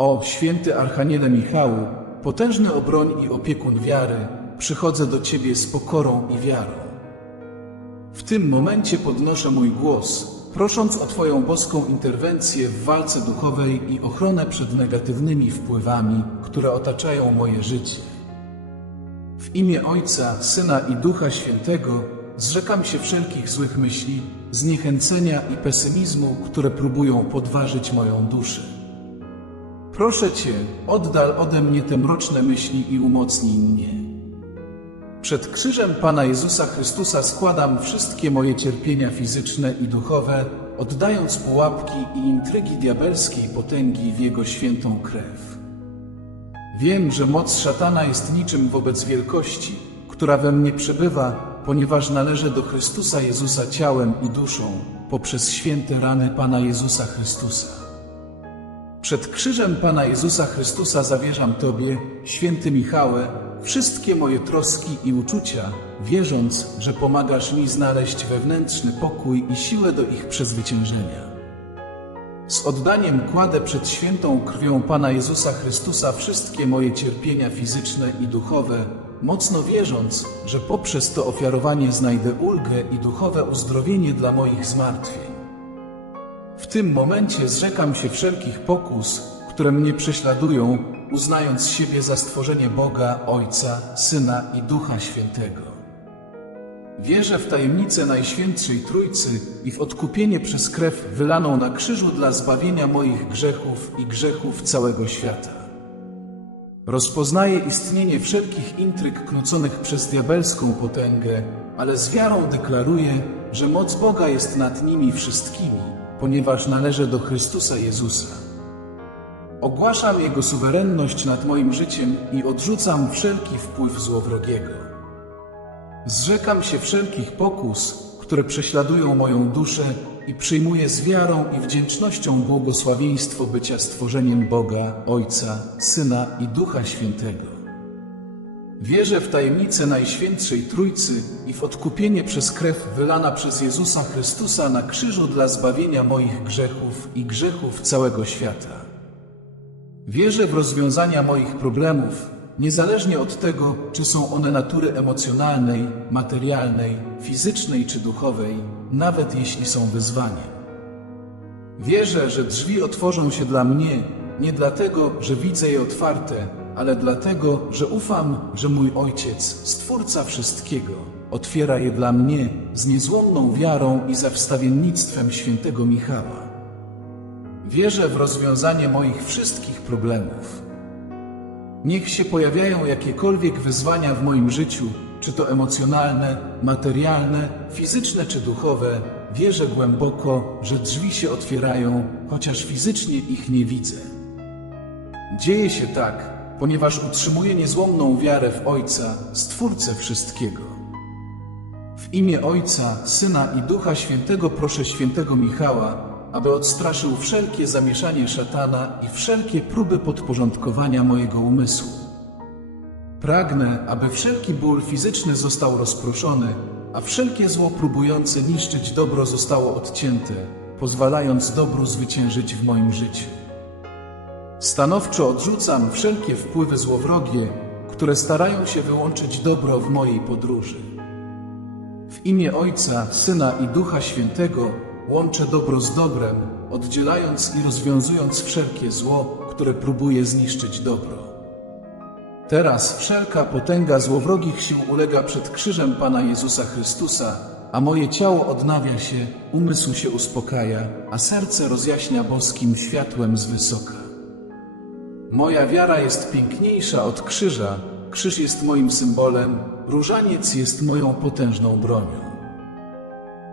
O święty Archaniele Michału, potężny obroń i opiekun wiary, przychodzę do Ciebie z pokorą i wiarą. W tym momencie podnoszę mój głos, prosząc o Twoją boską interwencję w walce duchowej i ochronę przed negatywnymi wpływami, które otaczają moje życie. W imię Ojca, Syna i Ducha Świętego zrzekam się wszelkich złych myśli, zniechęcenia i pesymizmu, które próbują podważyć moją duszę. Proszę Cię, oddal ode mnie te mroczne myśli i umocnij mnie. Przed krzyżem Pana Jezusa Chrystusa składam wszystkie moje cierpienia fizyczne i duchowe, oddając pułapki i intrygi diabelskiej potęgi w Jego świętą krew. Wiem, że moc szatana jest niczym wobec wielkości, która we mnie przebywa, ponieważ należę do Chrystusa Jezusa ciałem i duszą, poprzez święte rany Pana Jezusa Chrystusa. Przed krzyżem Pana Jezusa Chrystusa zawierzam Tobie, święty Michałe, wszystkie moje troski i uczucia, wierząc, że pomagasz mi znaleźć wewnętrzny pokój i siłę do ich przezwyciężenia. Z oddaniem kładę przed świętą krwią Pana Jezusa Chrystusa wszystkie moje cierpienia fizyczne i duchowe, mocno wierząc, że poprzez to ofiarowanie znajdę ulgę i duchowe uzdrowienie dla moich zmartwień. Tym momencie zrzekam się wszelkich pokus, które mnie prześladują, uznając siebie za stworzenie Boga, Ojca, Syna i Ducha Świętego. Wierzę w tajemnicę Najświętszej Trójcy i w odkupienie przez krew wylaną na krzyżu dla zbawienia moich grzechów i grzechów całego świata. Rozpoznaję istnienie wszelkich intryg knuconych przez diabelską potęgę, ale z wiarą deklaruję, że moc Boga jest nad nimi wszystkimi, ponieważ należę do Chrystusa Jezusa. Ogłaszam Jego suwerenność nad moim życiem i odrzucam wszelki wpływ złowrogiego. Zrzekam się wszelkich pokus, które prześladują moją duszę i przyjmuję z wiarą i wdzięcznością błogosławieństwo bycia stworzeniem Boga, Ojca, Syna i Ducha Świętego. Wierzę w tajemnicę Najświętszej Trójcy i w odkupienie przez krew wylana przez Jezusa Chrystusa na krzyżu dla zbawienia moich grzechów i grzechów całego świata. Wierzę w rozwiązania moich problemów, niezależnie od tego, czy są one natury emocjonalnej, materialnej, fizycznej czy duchowej, nawet jeśli są wyzwaniem. Wierzę, że drzwi otworzą się dla mnie nie dlatego, że widzę je otwarte, ale dlatego, że ufam, że mój Ojciec, Stwórca wszystkiego, otwiera je dla mnie z niezłomną wiarą i za wstawiennictwem świętego Michała. Wierzę w rozwiązanie moich wszystkich problemów. Niech się pojawiają jakiekolwiek wyzwania w moim życiu, czy to emocjonalne, materialne, fizyczne czy duchowe, wierzę głęboko, że drzwi się otwierają, chociaż fizycznie ich nie widzę. Dzieje się tak, ponieważ utrzymuję niezłomną wiarę w Ojca, Stwórcę wszystkiego. W imię Ojca, Syna i Ducha Świętego proszę świętego Michała, aby odstraszył wszelkie zamieszanie szatana i wszelkie próby podporządkowania mojego umysłu. Pragnę, aby wszelki ból fizyczny został rozproszony, a wszelkie zło próbujące niszczyć dobro zostało odcięte, pozwalając dobru zwyciężyć w moim życiu. Stanowczo odrzucam wszelkie wpływy złowrogie, które starają się wyłączyć dobro w mojej podróży. W imię Ojca, Syna i Ducha Świętego łączę dobro z dobrem, oddzielając i rozwiązując wszelkie zło, które próbuje zniszczyć dobro. Teraz wszelka potęga złowrogich sił ulega przed krzyżem Pana Jezusa Chrystusa, a moje ciało odnawia się, umysł się uspokaja, a serce rozjaśnia boskim światłem z wysoka. Moja wiara jest piękniejsza od krzyża, krzyż jest moim symbolem, różaniec jest moją potężną bronią.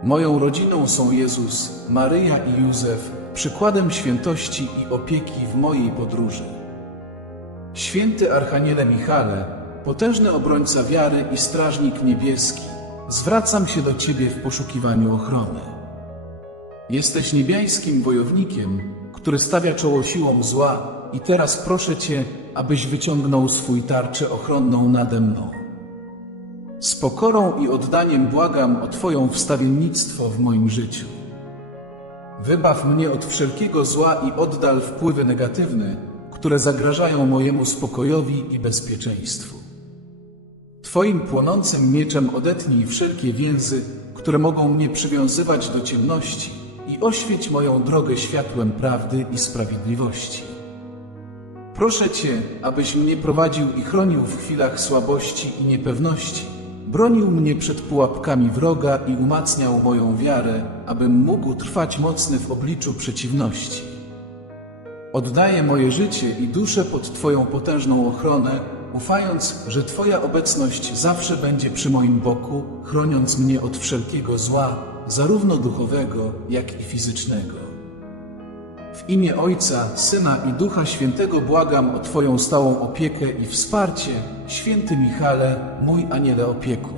Moją rodziną są Jezus, Maryja i Józef, przykładem świętości i opieki w mojej podróży. Święty Archaniele Michale, potężny obrońca wiary i strażnik niebieski, zwracam się do Ciebie w poszukiwaniu ochrony. Jesteś niebiańskim wojownikiem, który stawia czoło siłom zła i teraz proszę Cię, abyś wyciągnął swój tarczę ochronną nade mną. Z pokorą i oddaniem błagam o Twoją wstawiennictwo w moim życiu. Wybaw mnie od wszelkiego zła i oddal wpływy negatywne, które zagrażają mojemu spokojowi i bezpieczeństwu. Twoim płonącym mieczem odetnij wszelkie więzy, które mogą mnie przywiązywać do ciemności i oświeć moją drogę światłem prawdy i sprawiedliwości. Proszę Cię, abyś mnie prowadził i chronił w chwilach słabości i niepewności, bronił mnie przed pułapkami wroga i umacniał moją wiarę, abym mógł trwać mocny w obliczu przeciwności. Oddaję moje życie i duszę pod Twoją potężną ochronę, ufając, że Twoja obecność zawsze będzie przy moim boku, chroniąc mnie od wszelkiego zła, zarówno duchowego, jak i fizycznego. W imię Ojca, Syna i Ducha Świętego błagam o Twoją stałą opiekę i wsparcie, święty Michale, mój aniele opiekun.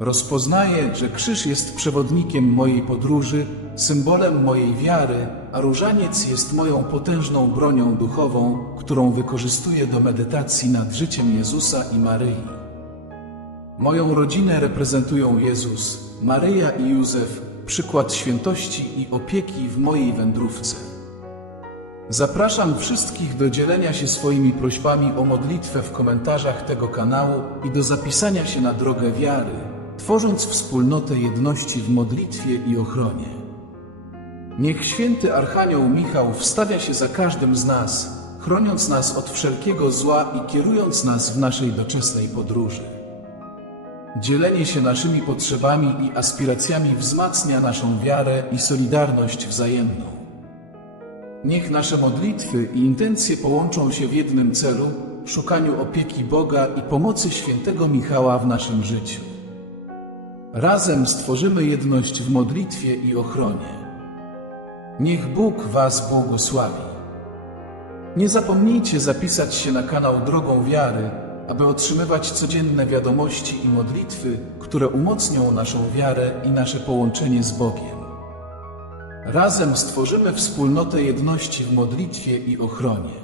Rozpoznaję, że krzyż jest przewodnikiem mojej podróży, symbolem mojej wiary, a różaniec jest moją potężną bronią duchową, którą wykorzystuję do medytacji nad życiem Jezusa i Maryi. Moją rodzinę reprezentują Jezus, Maryja i Józef, przykład świętości i opieki w mojej wędrówce. Zapraszam wszystkich do dzielenia się swoimi prośbami o modlitwę w komentarzach tego kanału i do zapisania się na drogę wiary, tworząc wspólnotę jedności w modlitwie i ochronie. Niech święty Archanioł Michał wstawia się za każdym z nas, chroniąc nas od wszelkiego zła i kierując nas w naszej doczesnej podróży. Dzielenie się naszymi potrzebami i aspiracjami wzmacnia naszą wiarę i solidarność wzajemną. Niech nasze modlitwy i intencje połączą się w jednym celu szukaniu opieki Boga i pomocy świętego Michała w naszym życiu. Razem stworzymy jedność w modlitwie i ochronie. Niech Bóg Was błogosławi. Nie zapomnijcie zapisać się na kanał Drogą Wiary, aby otrzymywać codzienne wiadomości i modlitwy, które umocnią naszą wiarę i nasze połączenie z Bogiem. Razem stworzymy wspólnotę jedności w modlitwie i ochronie.